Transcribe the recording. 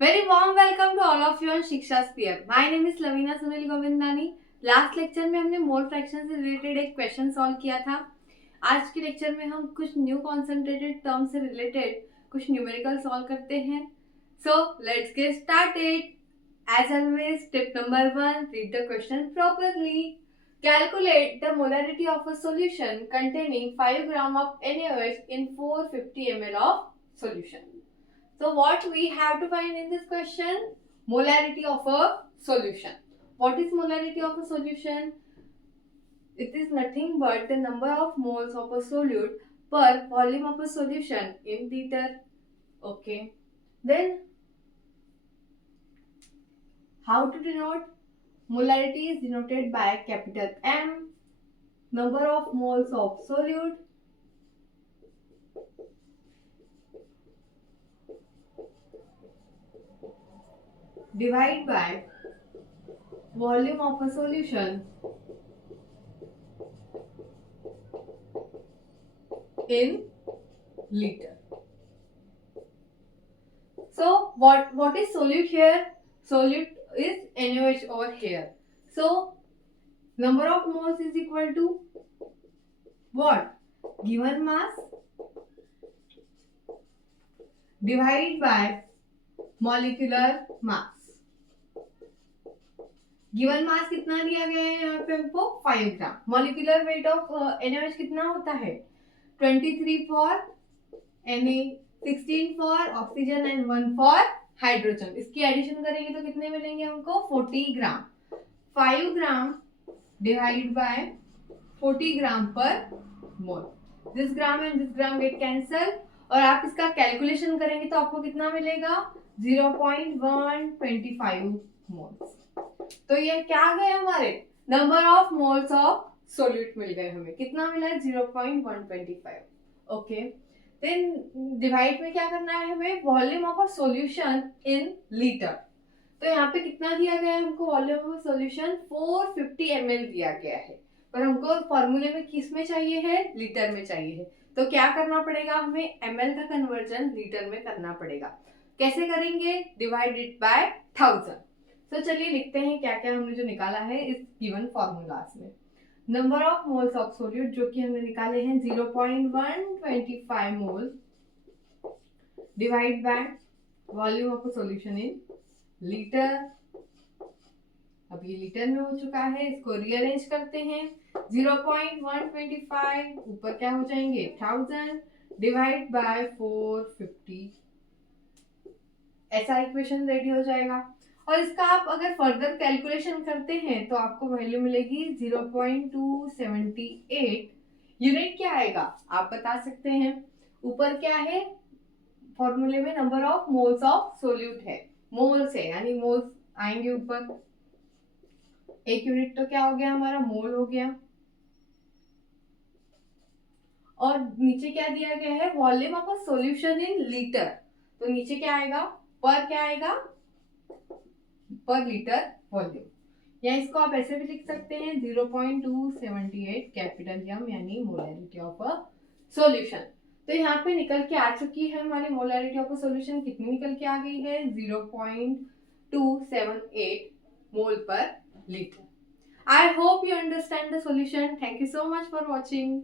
Very warm welcome to all of you on Shiksha Sphere. My name is Lavina Sunil Govindani. Last lecture में हमने mole fraction से related एक question solve किया था. आज के लेक्चर में हम कुछ न्यू कॉन्सेंट्रेटेड टर्म से रिलेटेड कुछ न्यूमेरिकल सॉल्व करते हैं. So let's get started. As always, tip number 1, read the question properly. Calculate the molarity of a solution containing 5 gram of NaOH in 450 ml of solution. So what we have to find in this question? Molarity of a solution. What is molarity of a solution? It is nothing but the number of moles of a solute per volume of a solution in liter. Okay. Then how to denote? Molarity is denoted by capital M, number of moles of solute, divide by volume of a solution in liter. So what is solute here? Solute is NaOH over here. So number of moles is equal to what? Given mass divided by molecular mass. Given mass कितना दिया गया है यहाँ पे हमको 5 ग्राम. Molecular weight of NaOH कितना होता है? 23 for Na, 16 for oxygen and 1 for hydrogen. इसकी एडिशन करेंगे तो कितने मिलेंगे हमको? 40 ग्राम. 5 ग्राम डिवाइड बाय 40 ग्राम पर mole. This gram and this gram get cancel और आप इसका कैलकुलेशन करेंगे तो आपको कितना मिलेगा? 0.125 मोल्स. तो ये क्या गए हमारे? Number of moles of solute मिल गए हमें. कितना मिला है? 0.125. ओके. देन डिवाइड में क्या करना है हमें? Volume of a solution in litre. तो यहाँ पे कितना दिया गया है हमको? वॉल्यूम ऑफ सॉल्यूशन 450 ml दिया गया है, पर हमको फॉर्मूले में किस में चाहिए है? लीटर में चाहिए है. तो क्या करना पड़ेगा हमें? ml का कन्वर्जन लीटर में करना पड़ेगा. कैसे करेंगे? Divided by 1000. तो चलिए लिखते हैं क्या क्या हमने जो निकाला है इस गिवन फॉर्मूलास में. Number of moles of solute जो कि हमने निकाले हैं 0.125 मोल divide by volume of a solution in litre. अब ये लीटर में हो चुका है, इसको रीअरेंज करते हैं. 0.125 ऊपर क्या हो जाएंगे? 1000 डिवाइड बाय 450. ऐसा इक्वेशन रेडी हो जाएगा. और इसका आप अगर फर्दर कैलकुलेशन करते हैं तो आपको वैल्यू मिलेगी 0.278. यूनिट क्या आएगा आप बता सकते हैं? ऊपर क्या है फॉर्मूले में? Number of moles of solute है. मोल्स है यानी मोल्स आएंगे ऊपर. एक यूनिट तो क्या हो गया हमारा? मोल हो गया. और नीचे क्या दिया गया है? Volume of a solution in litre. तो नीचे क्या आएगा? पर क्या आएगा? पर लीटर वॉल्यूम. या इसको आप ऐसे भी लिख सकते हैं 0.278 कैपिटल एम यानी मोलैरिटी ऑफ अ सॉल्यूशन. तो यहाँ पे निकल के आ चुकी है हमारी मोलैरिटी ऑफ अ सॉल्यूशन. कितनी निकल के आ गई है? 0.278 मोल पर litre. I hope you understand the solution. Thank you so much for watching.